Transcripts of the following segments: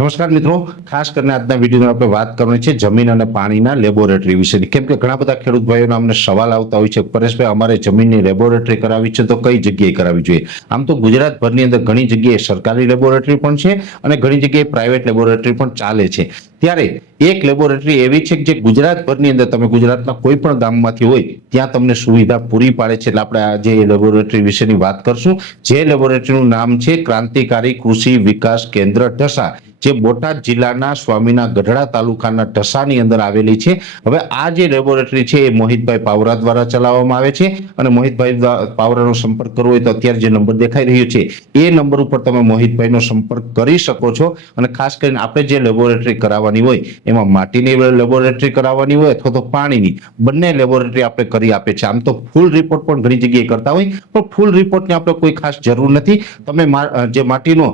નમસ્કાર મિત્રો. ખાસ કરીને આજના વિડીયોમાં આપણે વાત કરવાની છે જમીન અને પાણીના લેબોરેટરી વિશેની. કેમ કે ઘણા બધા ખેડૂત ભાઈઓના અમને સવાલ આવતા હોય છે, પરેશભાઈ, અમારે જમીનની લેબોરેટરી કરાવી છે તો કઈ જગ્યાએ કરાવવી જોઈએ? આમ તો ગુજરાતભરની અંદર ઘણી જગ્યાએ સરકારી લેબોરેટરી પણ છે અને ઘણી જગ્યાએ પ્રાઇવેટ લેબોરેટરી પણ ચાલે છે. ત્યારે એક લેબોરેટરી એવી છે કે જે ગુજરાતભરની અંદર તમે ગુજરાતના કોઈ પણ ગામમાંથી હોય, ત્યાં તમને સુવિધા પૂરી પાડે છે. એટલે આપણે આજે એ લેબોરેટરી વિશેની વાત કરશું, જે લેબોરેટરીનું નામ છે ક્રાંતિકારી કૃષિ વિકાસ કેન્દ્ર ઢસા, જે બોટાદ જિલ્લાના સ્વામીના ગઢડા તાલુકાના ઢસાની અંદર આવેલી છે. હવે આ જે લેબોરેટરી છે એ મોહિતભાઈ પાવરા દ્વારા ચલાવવામાં આવે છે અને મોહિતભાઈ પાવરાનો સંપર્ક કરવો હોય તો અત્યારે જે નંબર દેખાઈ રહ્યો છે, એ નંબર ઉપર તમે મોહિતભાઈનો સંપર્ક કરી શકો છો. અને ખાસ કરીને આપણે જે લેબોરેટરી કરાવવાની હોય, એમાં માટીની લેબોરેટરી કરાવવાની હોય અથવા તો પાણીની, બંને લેબોરેટરી આપણે કરી આપે છે આમ તો ફૂલ રિપોર્ટ પણ ઘણી જગ્યાએ કરતા હોય, પણ ફૂલ રિપોર્ટની આપણે કોઈ ખાસ જરૂર નથી. તમે જે માટીનો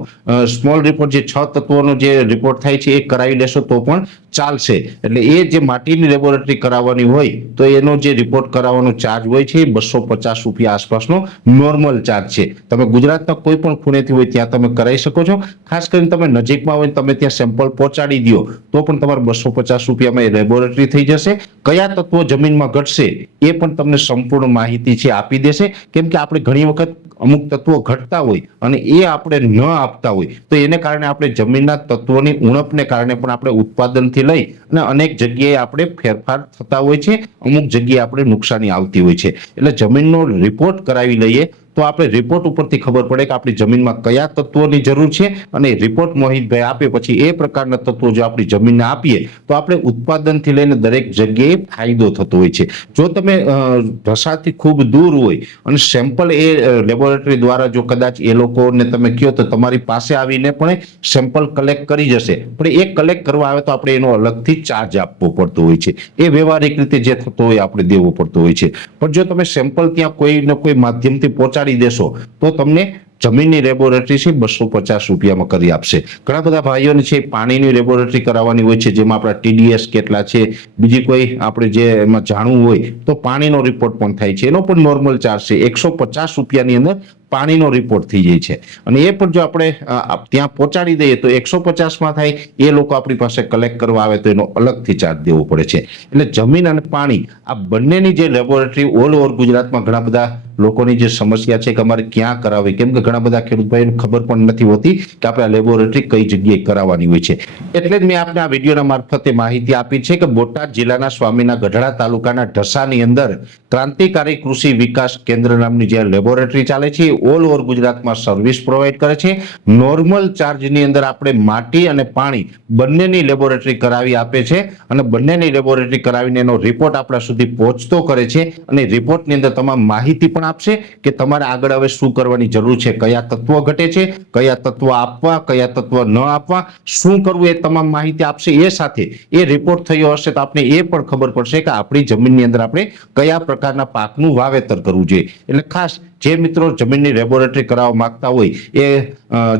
સ્મોલ રિપોર્ટ જે છ તત્વોનો જે રિપોર્ટ થાય છે, એ કરાવી લેશો તો પણ ચાલશે. એટલે એ જે માટીની લેબોરેટરી કરાવવાની હોય, તો એનો જે રિપોર્ટ કરાવવાનો ચાર્જ હોય છે, એ બસો પચાસ રૂપિયા આસપાસનો નોર્મલ ચાર્જ છે. તમે ગુજરાતના કોઈ પણ ખૂણેથી હોય, ત્યાં તમે કરાવી શકો છો. ખાસ કરીને તમે નજીકમાં હોય, તમે ત્યાં સેમ્પલ પહોંચાડી દો તો પણ તમારે બસો પચાસ રૂપિયામાં એ લેબોરેટરી થઈ જશે. કયા તત્વો જમીનમાં ઘટશે એ પણ તમને સંપૂર્ણ માહિતી છે, આપી દેશે. કેમ કે આપણે ઘણી વખત અમુક તત્વો ઘટતા હોય અને એ આપણે ન આપતા હોય, તો એને કારણે આપણે જમીનના તત્વોની ઉણપને કારણે પણ આપણે ઉત્પાદનથી લઈ અને અનેક જગ્યાએ આપણે ફેરફાર થતા હોય છે, અમુક જગ્યાએ આપણે નુકસાની આવતી હોય છે. એટલે જમીનનો રિપોર્ટ કરાવી લઈએ તો આપણે રિપોર્ટ ઉપરથી ખબર પડે કે આપણી જમીનમાં કયા તત્વોની જરૂર છે અને રિપોર્ટ મોહિતભાઈ આપે પછી એ પ્રકારના તત્વો જો આપણી જમીનને આપીએ તો આપણે ઉત્પાદનથી લઈને દરેક જગ્યાએ ફાયદો થતો હોય છે. જો તમે ઢસાથી ખૂબ દૂર હોય અને સેમ્પલ એ લેબોરેટરી દ્વારા જો કદાચ એ લોકોને તમે કહો તો તમારી પાસે આવીને પણ સેમ્પલ કલેક્ટ કરી જશે. પણ એ કલેક્ટ કરવા આવે તો આપણે એનો અલગથી ચાર્જ આપવો પડતો હોય છે. એ વ્યવહારિક રીતે જે થતો હોય આપણે દેવો પડતો હોય છે. પણ જો તમે સેમ્પલ ત્યાં કોઈ ને કોઈ માધ્યમથી પહોંચાડી દેશો, તો તમને જમીનની લેબોરેટરી છે, બસો પચાસ રૂપિયામાં કરી આપશે. ઘણા બધા ભાઈઓને છે, પાણીની લેબોરેટરી કરાવવાની હોય છે, જેમાં આપણા ટીડીએસ કેટલા છે, બીજી કોઈ આપણે જે એમાં જાણવું હોય, તો પાણીનો રિપોર્ટ પણ થાય છે. એનો પણ નોર્મલ ચાર્જ છે. એકસો પચાસ રૂપિયાની અંદર પાણીનો રિપોર્ટ થઈ જાય છે. અને એ પણ જો આપણે ત્યાં પહોંચાડી દઈએ તો એકસો પચાસમાં થાય, એ લોકો આપણી પાસે કલેક્ટ કરવા આવે તો એનો અલગથી ચાર્જ દેવો પડે છે. એટલે જમીન અને પાણી, આ બંનેની જે લેબોરેટરી ઓલ ઓવર ગુજરાતમાં ઘણા બધા લોકોની જે સમસ્યા છે કે અમારે ક્યાં કરાવવી, કેમ કે ઘણા બધા ખેડૂત ભાઈઓને ખબર પણ નથી હોતી કે આપણે આ લેબોરેટરી કઈ જગ્યાએ કરાવવાની હોય છે. એટલે જ મેં આપને આ વિડીયોના મારફતે માહિતી આપી છે કે બોટાદ જિલ્લાના સ્વામીના ગઢડા તાલુકાના ઢસાની અંદર ક્રાંતિકારી કૃષિ વિકાસ કેન્દ્ર નામની જે લેબોરેટરી ચાલે છે ઓલ ઓવર ગુજરાતમાં સર્વિસ પ્રોવાઈડ કરે છે. નોર્મલ ચાર્જની અંદર આપણે માટી અને પાણી બંનેની લેબોરેટરી કરાવી આપે છે અને બંનેની લેબોરેટરી કરાવીને એનો રિપોર્ટ આપણા સુધી પહોંચતો કરે છે અને રિપોર્ટની અંદર તમામ માહિતી પણ આપશે કે તમારે આગળ હવે શું કરવાની જરૂર છે, કયા તત્વો ઘટે છે, કયા તત્વો આપવા, કયા તત્વો ન આપવા, શું કરવું એ તમામ માહિતી આપશે. એ સાથે એ રિપોર્ટ થયો હશે તો આપણે એ પણ ખબર પડશે કે આપણી જમીનની અંદર આપણે કયા પ્રકારના પાકનું વાવેતર કરવું જોઈએ. એટલે ખાસ જે મિત્રો જમીનની લેબોરેટરી કરાવવા માંગતા હોય એ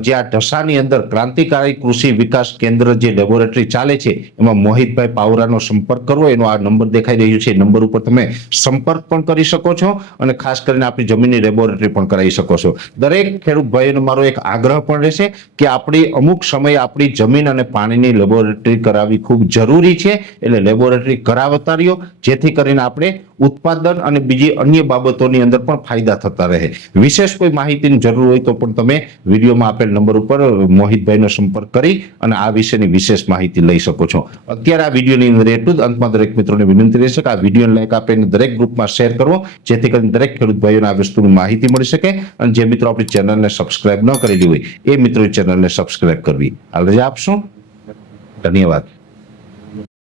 જ્યાં ઢસાની અંદર ક્રાંતિકારી કૃષિ વિકાસ કેન્દ્ર જે લેબોરેટરી ચાલે છે, એમાં મોહિતભાઈ પાવરાનો સંપર્ક કરવો, એનો આ નંબર દેખાઈ રહ્યો છે નંબર ઉપર તમે સંપર્ક પણ કરી શકો છો અને ખાસ કરીને આપણી જમીનની લેબોરેટરી પણ કરાવી શકો છો. દરેક ખેડૂત ભાઈઓનો મારો એક આગ્રહ પણ રહેશે કે આપણી અમુક સમયે આપણી જમીન અને પાણીની લેબોરેટરી કરાવવી ખૂબ જરૂરી છે, એટલે લેબોરેટરી કરાવતા રહ્યો જેથી કરીને આપણે ઉત્પાદન અને બીજી અન્ય બાબતોની અંદર પણ ફાયદા થતા રહે. વિશેષ કોઈ માહિતીની જરૂર હોય તો પણ તમે વિડીયોમાં આપેલ નંબર ઉપર મોહિતભાઈનો સંપર્ક કરી અને આ વિશેની વિશેષ માહિતી લઈ શકો છો. અત્યારે આ વિડીયોની અંદર એટલું જ. અંતમાં દરેક મિત્રોને વિનંતી રહેશે કે આ વીડિયો લાઈક આપીને દરેક ગ્રુપમાં શેર કરવો, જેથી કરીને દરેક ખેડૂત ભાઈઓને આ વસ્તુની માહિતી મળી શકે અને જે મિત્રો આપણી ચેનલને સબસ્ક્રાઇબ ન કરેલી હોય, એ મિત્રો ચેનલને સબસ્ક્રાઇબ કરવી. આ રજા આપશો. ધન્યવાદ.